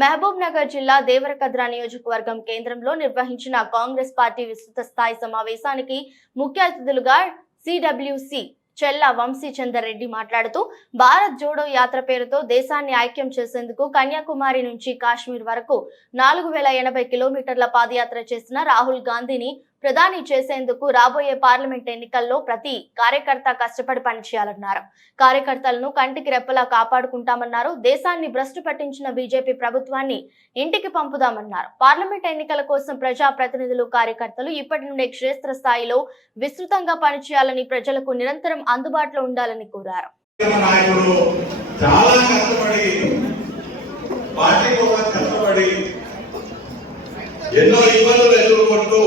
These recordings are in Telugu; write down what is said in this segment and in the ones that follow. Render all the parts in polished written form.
మహబూబ్ నగర్ జిల్లా దేవరకద్ర నియోజకవర్గం కేంద్రంలో నిర్వహించిన కాంగ్రెస్ పార్టీ విస్తృత స్థాయి సమావేశానికి ముఖ్య అతిథులుగా సిడబ్ల్యూసి చెల్ల వంశీచందర్ రెడ్డి మాట్లాడుతూ భారత్ జోడో యాత్ర పేరుతో దేశాన్ని ఐక్యం చేసేందుకు కన్యాకుమారి నుంచి కాశ్మీర్ వరకు 4080 కిలోమీటర్ల పాదయాత్ర చేసిన రాహుల్ గాంధీని ప్రధాని చేసేందుకు రాబోయే పార్లమెంట్ ఎన్నికల్లో ప్రతి కార్యకర్త కష్టపడి పనిచేయాలన్నారు. కార్యకర్తలను కంటికి రెప్పలా కాపాడుకుంటామన్నారు. దేశాన్ని భ్రష్టు పట్టించిన బీజేపీ ప్రభుత్వాన్ని ఇంటికి పంపుదామన్నారు. పార్లమెంట్ ఎన్నికల కోసం ప్రజా ప్రతినిధులు కార్యకర్తలు ఇప్పటి నుండే క్షేత్ర స్థాయిలో విస్తృతంగా పనిచేయాలని, ప్రజలకు నిరంతరం అందుబాటులో ఉండాలని కోరారు. ఎన్నో ఇబ్బందులు ఎదుర్కొంటూ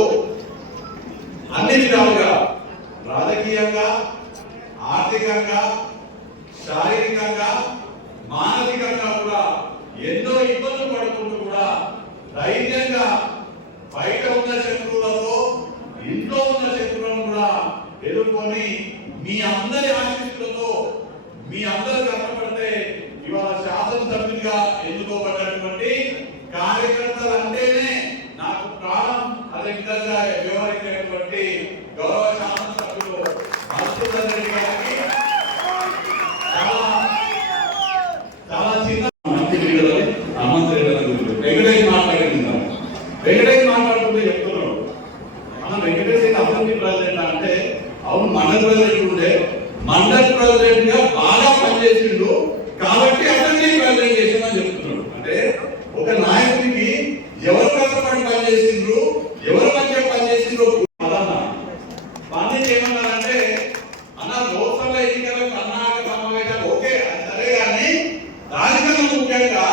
అన్ని విధాలుగా రాజకీయంగా, ఆర్థికంగా, శారీరకంగా, మానసికంగా కూడా ఎన్నో ఇబ్బందులు పడుకుంటూ కూడా ధైర్యంగా బయట ఉన్న శత్రువులతో ఇంట్లో ఉన్న శత్రువులను కూడా ఎదుర్కొని మీ అందరి ఆశీస్సులతో మీ అందరూ కష్టపడితే ఇవాళ శాసనసభ్యుడిగా ఎన్నుకోబడినటువంటి కార్యకర్తలు అంటేనే నాకు ప్రాణం. అదే విధంగా వ్యవహరించినటువంటి గౌరవ శాసనసభ్యులు మధుసూదన్ రెడ్డి గారికి చాలా చిన్న వెంకటేష్ మాట్లాడుతున్నాం. వెంకటేష్ మాట్లాడుతుంటే చెప్తున్నాడు, మన వెంకటేష్ అసెంబ్లీ ప్రెసిడెంట్ అంటే అవును, మండల ప్రెసిడెంట్ ఉండే, మండల ప్రెసిడెంట్ గా బాగా పనిచేసిండు కాబట్టి అసెంబ్లీ ప్రెసిడెంట్ చేసిందని చెప్తున్నాడు. అంటే ఒక నాయకుడికి ఎవరు కష్టపడి పనిచేసిండ్రు, ఎవరు మంచిగా పనిచేసిండ్రు అన్నీ ఏమన్నారంటే అన్న లోక్సభ ఎన్నికల కర్ణాటక సమావేశాలు ఓకే సరే, కానీ దానికన్నా ముఖ్యంగా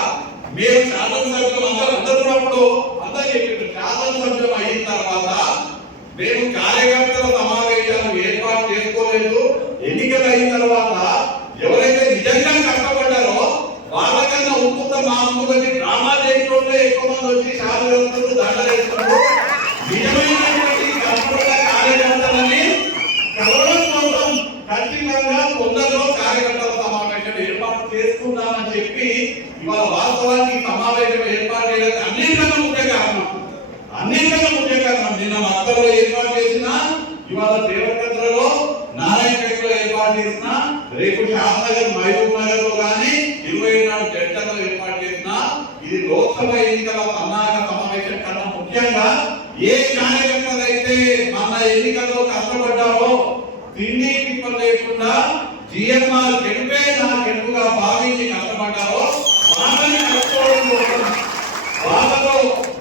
మేము శాసనసభ్యులు అందరూ ఉన్నప్పుడు అందరూ చెప్పారు, శాసనసభ్యులు అయిన తర్వాత మేము కార్యకర్తల సమావేశాలు ఏర్పాటు చేసుకోలేదు. ఎన్నికలు అయిన తర్వాత ఎవరైతే నిజంగా కష్టపడ్డారో వాళ్ళకన్నా ఉత్తుత మామూలుగా డ్రామా చేయకుండా ఎక్కువ మంది వచ్చి శాసనసభ్యులు దండలేస్తున్నారు. నిజమైనటువంటి కష్టపడ్డ కార్యకర్తలని కలవడం కోసం ఖచ్చితంగా తొందరలో కార్యకర్తల సమావేశం ఏర్పాటు చేసుకుందామని చెప్పి ఇవాళ వాస్తవానికి సమావేశం ఏర్పాటు చేయడానికి అన్నింటికన్నా ముఖ్య కారణం నిన్న మద్దతులో ఏర్పాటు చేసిన, ఇవాళ దేవరకద్రలో నారాయణపేటలో ఏర్పాటు చేసిన, రేపు షాద్నగర్ మహబూబ్ నగర్ లో కానీ 24 జంటలో ఏర్పాటు చేసిన ఇది లోక్సభ ఎన్నికల కర్ణాటక సమావేశం కన్నా ముఖ్యంగా ఏ కార్యకర్తలైతే మన ఎన్నికల్లో కష్టపడ్డారో తిండి తిప్పలు లేకుండా జిఎంఆర్ గెలిపే నా గెలుపుగా భావించి కష్టపడ్డారో వాళ్ళని కలుసుకోవడం కోసం, వాళ్ళతో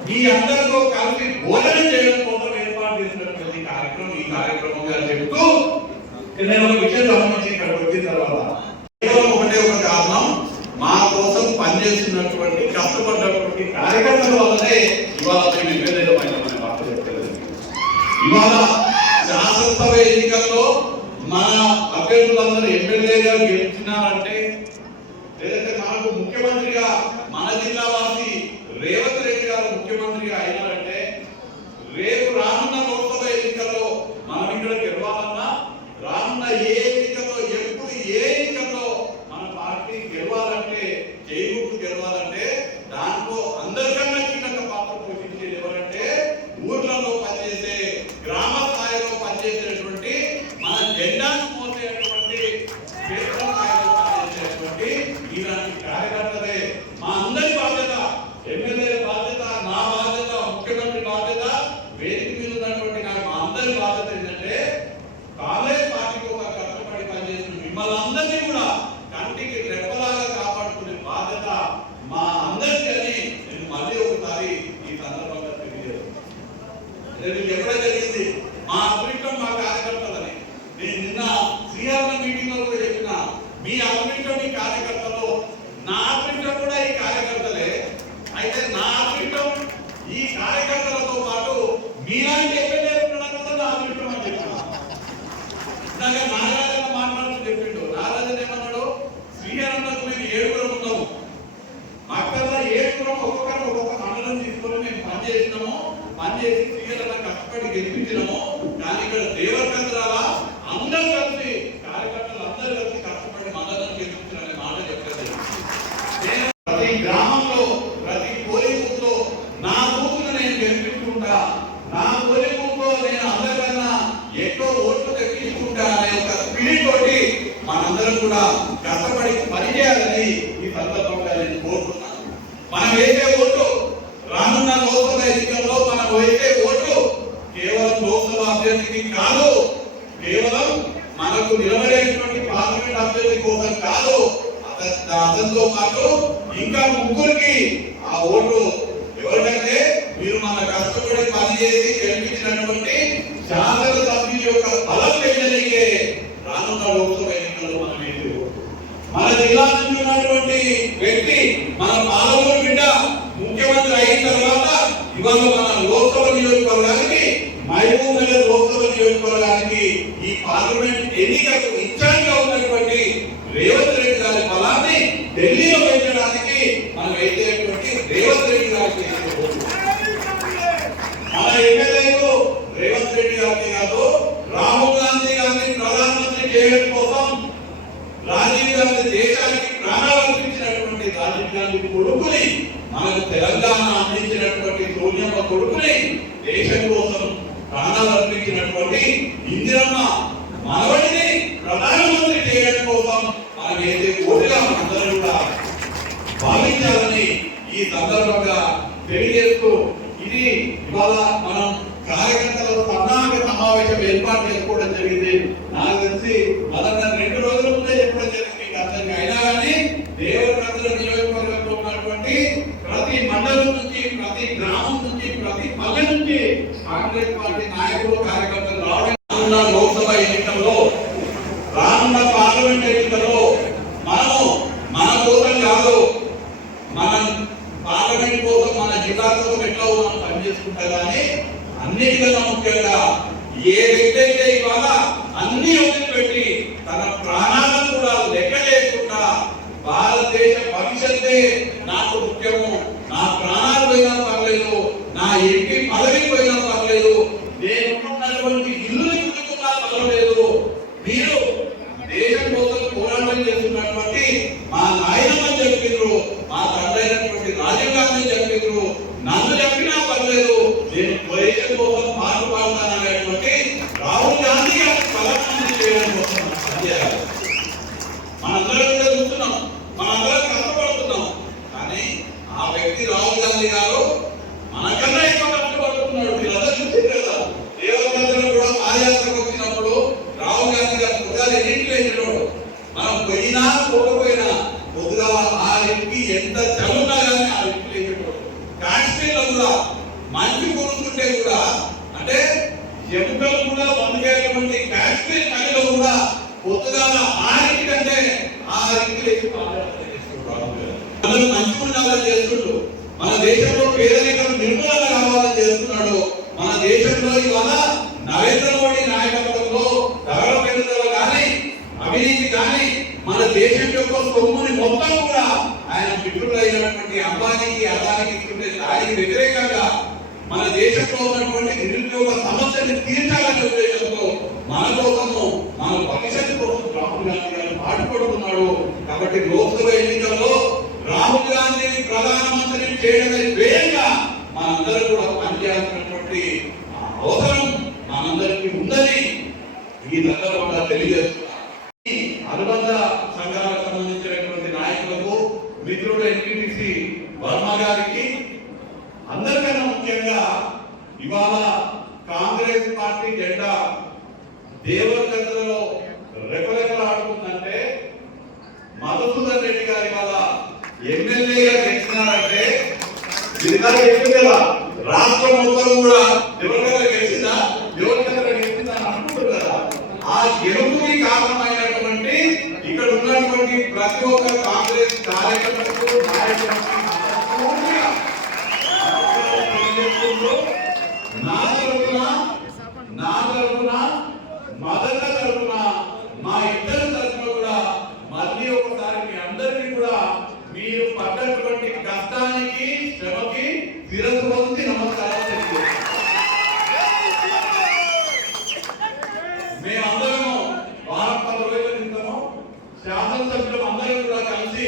మీ అందరితో కలిసి భోజనం చేయడం కోసం ఏర్పాటు చేసినటువంటి కార్యక్రమం ఈ కార్యక్రమంగా చెబుతూ నేను ఒక విషయం గమనించి ఇక్కడికి వచ్చిన తర్వాత కేవలం ఒకటే ఒక కారణం, మా కోసం పనిచేస్తున్నటువంటి కష్టపడ్డటువంటి కార్యకర్తల వల్లనే ఇవాళ మేము ఎమ్మెల్యేలమైన వార్త చెప్పలేదు. ఇవాళ శాసనసభ ఎన్నికల్లో మన అభ్యర్థులందరూ ఎమ్మెల్యేగా గెలిచినారంటే, లేదంటే మనకు ముఖ్యమంత్రిగా మన జిల్లా వాసి రేవంత్ రెడ్డి గారు ముఖ్యమంత్రిగా అయినారంటే, రేపు రానున్న లోక్సభ ఎన్నికల్లో మనం ఇక్కడ గెలవాలన్నా, రానున్న ఏ ఎన్నికల్లో ఎప్పుడు ఏ ఎన్నికల్లో మన పార్టీ గెలవాలంటే, జైలుకు గెలవాలంటే దాంట్లో అందరికన్నా కీలక పాత్ర పోషించేది ఎవరంటే ఊర్లలో పనిచేసే, గ్రామ స్థాయిలో పనిచేసేటువంటి, మన జెండాను మోసేటువంటి, క్షేత్ర స్థాయిలో పనిచేసేటువంటి ఇలాంటి కార్యకర్తలే మా అందరి బాధ్యత. ఎమ్మెల్యేల బాధ్యత, నా బాధ్యత, ముఖ్యమంత్రి బాధ్యత, వేదిక మీద ఉన్నటువంటి మా అందరి బాధ్యత ఏంటంటే కాంగ్రెస్ పార్టీ కోసం కష్టపడి పనిచేసిన మిమ్మల్ని అందరినీ కూడా కంటికి రెప్పలాగా కాపాడుకునే బాధ్యత మా అందరికీ అని నేను మళ్ళీ ఒకసారి ఈ సందర్భంగా తెలియజేస్తాను. ఎప్పుడైతే జరిగింది మా అభివృద్ధి మా కార్యకర్తలని నేను నిన్న శ్రీహరణ మీటింగ్ లో కూడా చెప్పిన, మీ అభివృద్ధి మీ కార్యకర్తలు, నా అభివృద్ధి కూడా ఈ కార్యకర్తలే. అయితే నా అభివృద్ధి ఈ కార్యకర్తలతో పాటు మీలాంటి ఎమ్మెల్యేలు ఉండడం కూడా నా అభివృద్ధి అని చెప్పిన. ఇందాక నారాయణ మాట్లాడుతూ చెప్పిండు, నారాయణ ఏమన్నాడు, శ్రీహరణకు మేము 7 ఉన్నాము, అక్కడ 7 ఒక్కొక్క మండలం తీసుకొని మేము పనిచేసి శ్రీహరణ కష్టపడి గెలిపించినాము. కానీ ఇక్కడ దేవరకద్రాల అందరూ కలిసి కార్యకర్తలు అందరూ కలిసి కష్టపడి మండలం గెలిపించారనే మాట చెప్పలేదు. ప్రతి గ్రామంలో ప్రతి అతనితో పాటు ఇంకా ముగ్గురికి ఆ ఓట్లు ఎవరికంటే మీరు మన కష్టపడి పనిచేసి గెలిపించినటువంటి శాసన సభ్యుల యొక్క బలం పెంచడానికి రానున్న లోక్సభ ఎన్నికల్లో మనం ఏంటి మన జిల్లా నుంచి ఉన్నటువంటి వ్యక్తి మన పాలమూరు బిడ్డ ముఖ్యమంత్రి అయిన తర్వాత ఇవాళ మన లోక్సభ నియోజకవర్గానికి మహబూబ్ నగర్ లోక్సభ నియోజకవర్గానికి ఈ పార్లమెంట్ ఎన్నికలకు ఇన్ఛార్జ్ గా ఉన్నటువంటి రేవంత్ రెడ్డి గారి బలాన్ని ఢిల్లీలో పెంచడానికి మనం వేసేటువంటి రేవంత్ రెడ్డి గారికి మన ఎమ్మెల్యేలు రేవంత్ రెడ్డి గారికి కాదు రాహుల్ గాంధీ గారిని ప్రధానమంత్రి చేయడం కోసం రాజీవ్ గాంధీ దేశానికి ప్రాణాలు అర్పించినటువంటి రాజీవ్ గాంధీ కొడుకుని మనకు తెలంగాణ అందించినటువంటి సోనియమ్మ కొడుకుని దేశం కోసం ప్రాణాలు అర్పించినటువంటి ఇందిరమ్మ మనవడిని ప్రధానమంత్రి చేయడం కోసం మనం ఏదైతే కోరిగా అందరూ కూడా భావించాలని ఈ సందర్భంగా తెలియజేస్తూ ఇది ఇవాళ మనం కార్యకర్తల సన్నాహక సమావేశం ఏర్పాటు చేసుకోవడం జరిగింది. నాకు తెలిసి మొదట 2 రోజుల ముందే చెప్పడం జరిగింది మీకు అందరికీ. అయినా కానీ దేవరకద్ర నియోజకవర్గంలో ఉన్నటువంటి ప్రతి మండలం నుంచి, ప్రతి గ్రామం నుంచి, ప్రతి పల్లె నుంచి కాంగ్రెస్ పార్టీ నాయకులు కార్యకర్తలు రావడం లోక్సభ ఎన్నికల్లో రానున్న పార్లమెంట్ ఎన్నికల్లో మనము మన కోసం కాదు, మన పార్లమెంట్ కోసం మన జిల్లా కోసం ఎట్లా మనం పనిచేసుకుంటా కానీ అన్నిటికన్నా ముఖ్యంగా ఏ వ్యక్తి అయితే ఇవాళ అన్ని వదిలిపెట్టి తన ప్రాణాలను కూడా లెక్క లేకుండా భారతదేశ భవిష్యత్తే నాకు ముఖ్యము, నా ప్రాణాలు పోయినా పర్లేదు, నా ఎంపీ పదవి పోయినా పర్లేదు, నేను ఉన్నటువంటి ఇల్లుని గుర్తుకున్నా పర్వాలేదు, మీరు దేశం కోసం పోరాటం చేస్తున్నటువంటి మా నాయనమ్మ చెప్పిದ್ರು, మా తండ్రి రాజీవ్ గాంధీ చెప్పిದ್ರು, నన్ను చెప్పినా పర్లేదు, నేను దేశం కోసం పాటుపడతాననేటువంటి రాహుల్ గాంధీ గారిని బలవంతం చేయడం కోసం పనిచేయాలి. మనందరం కూడా చూస్తున్నాం, మనందరం కష్టపడుతున్నాం. కానీ ఆ వ్యక్తి రాహుల్ గాంధీ గారు మనకన్నా ఎక్కువ కష్టపడుతున్నాడు. మీరందరూ చూసారు కదా, దేవరకద్రలో కూడా పాదయాత్రకు వచ్చినప్పుడు రాహుల్ గాంధీ గారు పొద్దుగా ఎన్నింటి వేసినోడు. మనం పోయినా పోకపోయినా పొద్దుగా ఆ ఇంటికి ఎంత చదువున్నా కానీ ఆ ఇంటికి వేసినోడు. కాశ్మీర్ లో కూడా మంచి కొనుక్కుంటే కూడా అంటే ఎముకలు కూడా వందగేటువంటి కాశ్మీర్ నదిలో కూడా పొద్దుగా ఆ ఇంటి కంటే ఆ ఇంటికి వేసి పాదయాత్ర చేస్తున్నాడు. మంచి ఉండాలని చేస్తుండు. మన దేశంలో పేదరికం నిర్మూలన కావాలని చేస్తున్నాడు. మన దేశంలో ఇవాళ నరేంద్ర మోడీ నాయకత్వంలో ధరల పెరుగుదల కానీ అవినీతి కానీ మన దేశం యొక్క సొమ్ముని మొత్తం కూడా ఆయన మిత్రులైనటువంటి అంబానీకి అదానికి ఇస్తుంటే దానికి వ్యతిరేకంగా మన దేశంలో ఉన్నటువంటి నిరుద్యోగ సమస్యని తీర్చాలనే ఉద్దేశంతో మన కోసము మన భవిష్యత్తు కోసం రాహుల్ గాంధీ గారు పాటుపడుతున్నాడు. కాబట్టి లోక్సభ ఎన్నికల్లో రాహుల్ గాంధీని ప్రధానమంత్రిని చేయడమే ధ్యేయంగా మనందరూ కూడా పనిచేయాల్సినటువంటి అవసరం మనందరికీ ఉందని ఈ సందర్భంగా తెలియజేస్తున్నారు. అనుబంధ సంఘాలకు సంబంధించినటువంటి నాయకులకు, మిత్రుడు ఎన్టీసీ వర్మ గారికి, అందరికన్నా ముఖ్యంగా ఇవాళ కాంగ్రెస్ పార్టీ జెండా దేవరకద్రలో రెపరెపలాడుతుందంటే మధుసూదన్ రెడ్డి గారి ఇవాళ ఎమ్మెల్యేగా గెలిచినారంటే ఇది కదా రాష్ట్రం మొత్తం కూడా దేవరకద్ర గెలిచిందా, దేవరకద్ర గెలిచిందా అనుకుంటారు కదా. ఆ గెలుపుకి కారణమైనటువంటి ఇక్కడ ఉన్నటువంటి ప్రతి ఒక్క కాంగ్రెస్ కార్యకర్తలకు నాయకులకు నా తరఫున మదన తరఫున మా ఇద్దరు తరఫున కూడా మళ్ళీ ఒకసారి మీ అందరికీ కూడా మీరు పడ్డటువంటి కష్టానికి శ్రమ